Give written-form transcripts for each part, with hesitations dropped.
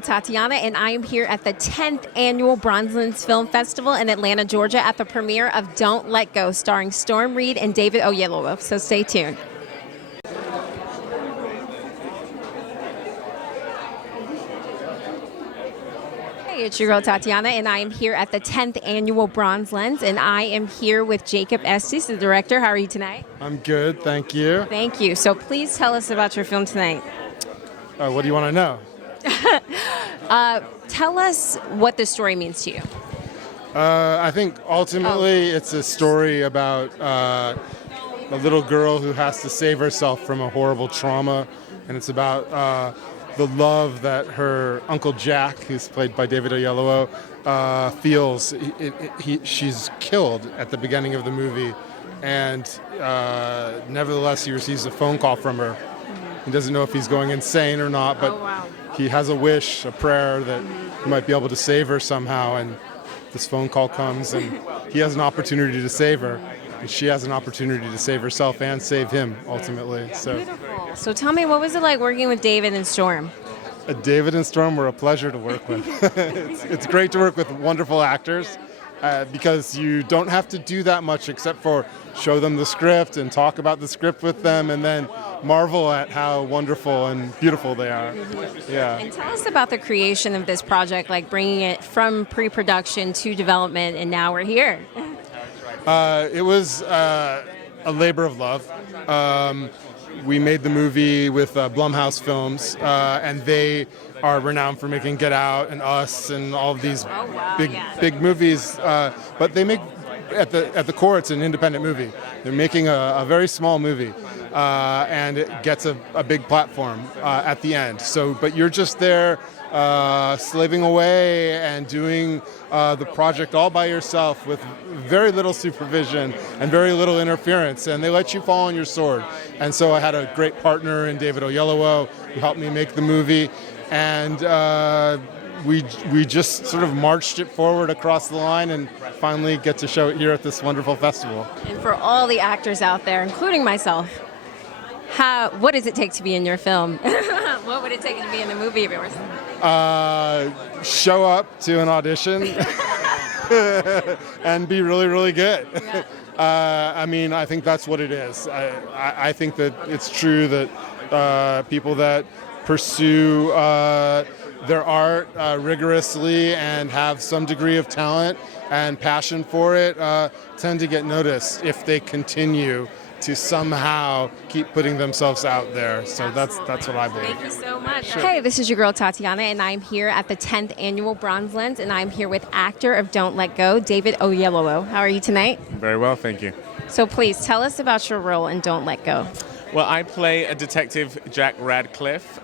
girl Tatyana, and I am here at the 10th Annual Bronzelands Film Festival in Atlanta, Georgia at the premiere of Don't Let Go, starring Storm Reid and David Oyelowo, so stay tuned. Hey, it's your girl Tatyana, and I am here at the 10th Annual Bronzelands, and I am here with Justin Estes, the director. How are you tonight? I'm good, thank you. Thank you. So please tell us about your film tonight. What do you want to know? Tell us what the story means to you. I think ultimately it's a story about a little girl who has to save herself from a horrible trauma, and it's about the love that her Uncle Jack, who's played by David Oyelowo, feels. She's killed at the beginning of the movie, and nevertheless he receives a phone call from her. He doesn't know if he's going insane or not, but he has a wish, a prayer that he might be able to save her somehow, and this phone call comes, and he has an opportunity to save her, and she has an opportunity to save herself and save him, ultimately. So, beautiful. So tell me, what was it like working with David and Storm? David and Storm were a pleasure to work with. It's great to work with wonderful actors. Because you don't have to do that much except for show them the script and talk about the script with them and then marvel at how wonderful and beautiful they are. Yeah. And tell us about the creation of this project, like bringing it from pre-production to development, and now we're here. It was a labor of love. We made the movie with Blumhouse Films, and they are renowned for making Get Out and Us and all of these big movies. But they make, at the core, it's an independent movie. They're making a very small movie, and it gets a big platform at the end. So, but you're just there slaving away and doing the project all by yourself with very little supervision and very little interference, and they let you fall on your sword. And so I had a great partner in David Oyelowo who helped me make the movie, and we just sort of marched it forward across the line and finally get to show it here at this wonderful festival. And for all the actors out there, including myself, what does it take to be in your film? What would it take to be in a movie of yours? Show up to an audition and be really, really good. Yeah. I mean, I think that's what it is. I think that it's true that people that pursue their art rigorously and have some degree of talent and passion for it tend to get noticed if they continue to somehow keep putting themselves out there. So that's what I believe. Thank you so much. Sure. Hey, this is your girl Tatyana, and I'm here at the 10th Annual Bronzelands, and I'm here with actor of Don't Let Go, David Oyelowo. How are you tonight? Very well, thank you. So please tell us about your role in Don't Let Go. Well, I play a detective, Jack Radcliffe,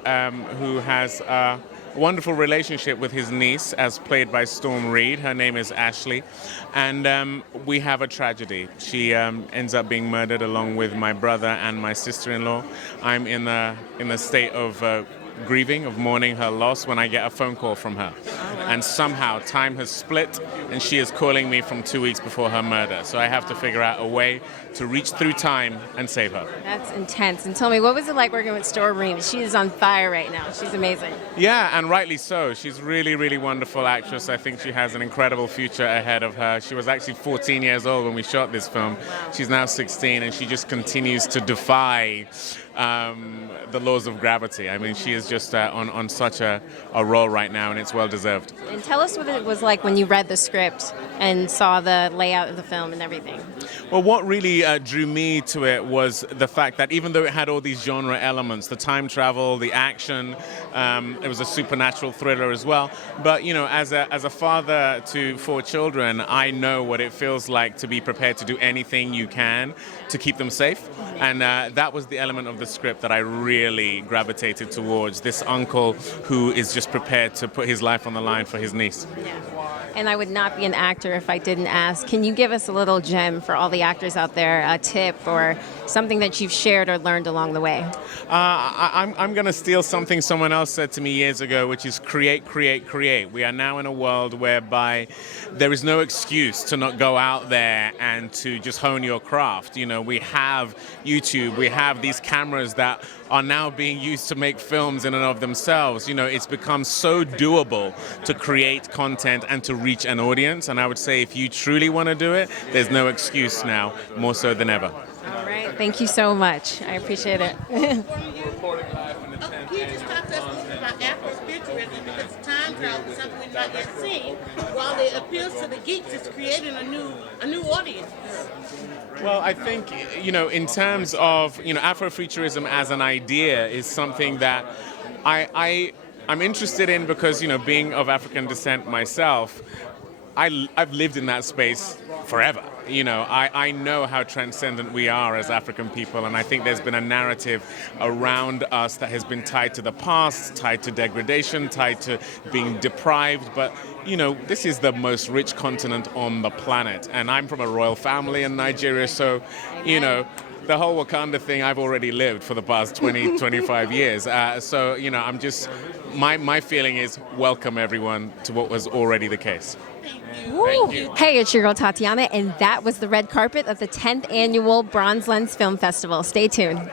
who has a wonderful relationship with his niece, as played by Storm Reid. Her name is Ashley, and we have a tragedy. She ends up being murdered along with my brother and my sister-in-law. I'm in a state of grieving, of mourning her loss, when I get a phone call from her. And somehow time has split, and she is calling me from 2 weeks before her murder. So I have to figure out a way to reach through time and save her. That's intense. And tell me, what was it like working with Storm Reid? She is on fire right now. She's amazing. Yeah, and rightly so. She's really, really wonderful actress. I think she has an incredible future ahead of her. She was actually 14 years old when we shot this film. She's now 16, and she just continues to defy the laws of gravity. I mean, she is just on such a roll right now, and it's well deserved. And tell us what it was like when you read the script and saw the layout of the film and everything. Well, what really drew me to it was the fact that even though it had all these genre elements, the time travel, the action, it was a supernatural thriller as well. But, you know, as a father to 4 children, I know what it feels like to be prepared to do anything you can to keep them safe. And that was the element of the script that I really gravitated towards, this uncle who is just prepared to put his life on the line for his niece. Yeah. And I would not be an actor if I didn't ask. Can you give us a little gem for all the actors out there, a tip or something that you've shared or learned along the way? I'm going to steal something someone else said to me years ago, which is create, create, create. We are now in a world whereby there is no excuse to not go out there and to just hone your craft. You know, we have YouTube, we have these cameras that are now being used to make films in and of themselves. You know, it's become so doable to create content and to reach an audience. And I would say if you truly want to do it, there's no excuse now, more so than ever. All right. Thank you so much. I appreciate it. Can you just talk to us about Afrofuturism, because time travel is something we've not yet seen, while it appeals to the geeks, it's creating a new audience. Well, I think, you know, in terms of, you know, Afrofuturism as an idea is something that I'm interested in because, you know, being of African descent myself, I've lived in that space forever. You know, I know how transcendent we are as African people, and I think there's been a narrative around us that has been tied to the past, tied to degradation, tied to being deprived. But, you know, this is the most rich continent on the planet, and I'm from a royal family in Nigeria, so, you know, the whole Wakanda thing I've already lived for the past 20, 25 years. So, you know, I'm just, my feeling is welcome everyone to what was already the case. Thank you. Hey, it's your girl Tatyana, and that was the red carpet of the 10th annual Bronze Lens Film Festival. Stay tuned.